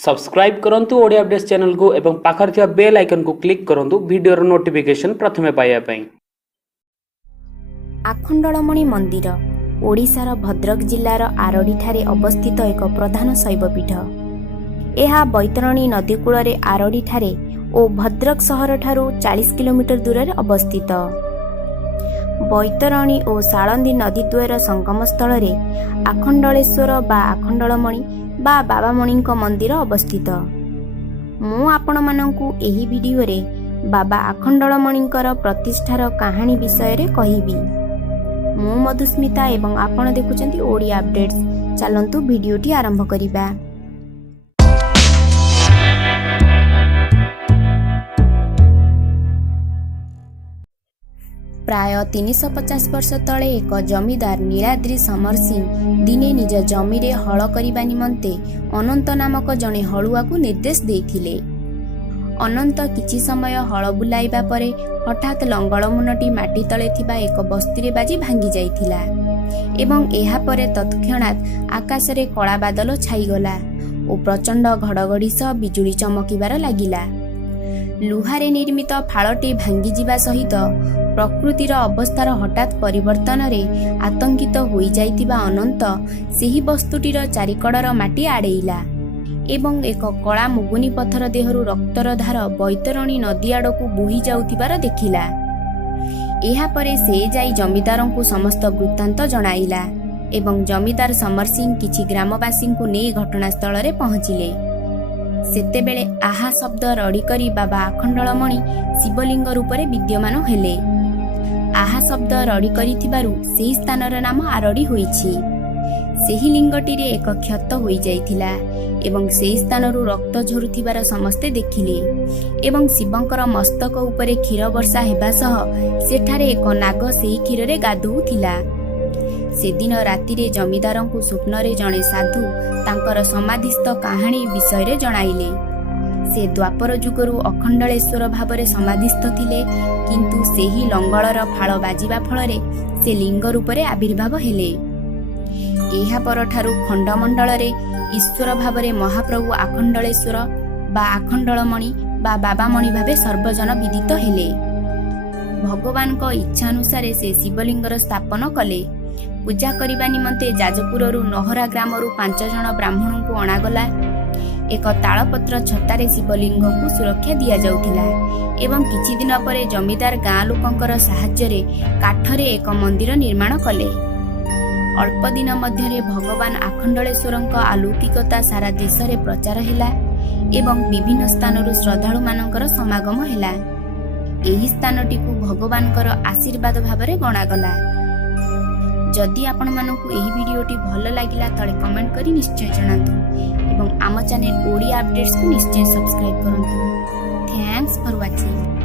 Subscribe करंतु Odia updates channel को एवं पाखर थिया बेल आइकन को क्लिक करंतु वीडियो नोटिफिकेशन प्रथमे पाइबा पई। आखंडलमणि मंदिर ओडिशार भद्रक जिल्लार आरडी ठारे अवस्थित एक प्रधान शैवपीठ। यह बैतरणी नदी कूल आरडी ठारे और भद्रक सहर ठारू 40 किलोमीटर दूर अवस्थित। बैतरणी और साळंदी नदी द्वयर संगम स्थल आखंडलेश्वर बा आखंडलमणि बा बाबामणि मंदिर अवस्थित। मु आपण मानकु एही वीडियो रे बाबा आखंडलमणि प्रतिष्ठार कहानी विषय रे कहिबी। मु मधुस्मिता एवं आपण देखुचंती ओडिया अपडेट्स। चलंतु वीडियोटी आरंभ करिबा। प्राय 350 वर्ष तले एक जमीदार नीलाद्री समर सिंह दिने निज जमी रे हल करिबा निमंते अनंत नामक जने हलुआ को निर्देश देथिले। अनंत किछि समय हल बुलाइबा परे हठात लंगल मुनटी माटी तले थिबा एक बस्ती रे बाजी भांगी जाइथिला एवं एहा परे तत्क्षणात आकाश रे कला बादल छाईगला और प्रचंड घड़घड़ी सह बिजुली चमकिबार लागिला। लुहारे निर्मित फाळटी भांगी जिबा सहित प्रकृतिर अवस्थार हठात परिवर्तन रे आतंकित होई जाइतिबा अनंत सेही वस्तुटीर चारिकड़र माटी आड़ेइला एवं एक कला मुगुनी पत्थर देहरु रक्तर धार बैतरणी नदी आड़कू बोही जाउथिबार देखिला। एहा परे से जाई जमीदारंकु समस्त वृत्तांत जणाइला एवं जमीदार समर सिंह किछि ग्रामवासी को नै घटनास्थल रे पहुंचिले। सेतेबेले आहा शब्द रड़ी करी बाबा आखंडलमणि शिवलिंग रूपरे विद्यमान हेले। आहा शब्द रड़ी करिथिबारु सेही स्थानर नाम आरडी होईछि। सेही लिंगटी रे एक क्षत होई जाइथिला एवं सेही स्थानरु रक्त झरुथिबार समस्ते देखिले एवं शिवंकर मस्तक उपरे क्षीर वर्षा हेबा सह सेठारे एक नाग सेही क्षीर रे गाधुथिला। सेदिन राति रे जमीदारंकु स्वप्न जणे साधु तांकर समाधिस्थ कहानी विषय रे जणाइले। से द्वापर जुगरु अखंडलेश्वर भावरे समाधिस्थ थिले किंतु सेही लंगलर फाळ बाजिबा फଳରେ से लिंग रूपरे आविर्भाव हेले। एहा परठारु खंडमंडल रे ईश्वर भावरे महाप्रभु आखंडलेश्वर बा आखंडलमणि बा बाबामणि भावे सर्वजन विदित हेले। भगवान को इच्छानुसार से शिवलिंगर स्थापन कले। पूजा करने निमंते जाजपुरु नहरा ग्रामरु 5 जन ब्राह्मण को अणागला। एक तालपत्र छतारे शिवलिंग को सुरक्षा दिया जाउथिला एवं किछि दिन परे जमीदार गाँ लोकंकर सहाय्य रे काठरे एक मंदिर निर्माण कले। अल्प दिन मध्यरे भगवान आखंडलेश्वरंक अलौकिकता सारा देश रे प्रचार हेला एवं विभिन्न स्थानरु श्रद्धालु मानकर समागम हेला। एही स्थानटी को भगवानकर आशीर्वाद भावरे गणागला। जदि आपण मानकु एही वीडियोटी भल लागिला तळे कमेंट करी निश्चय जणांतु एवं आम चैनल ओडिया अपडेट्स को निश्चय सब्सक्राइब करंतु। Thanks for watching.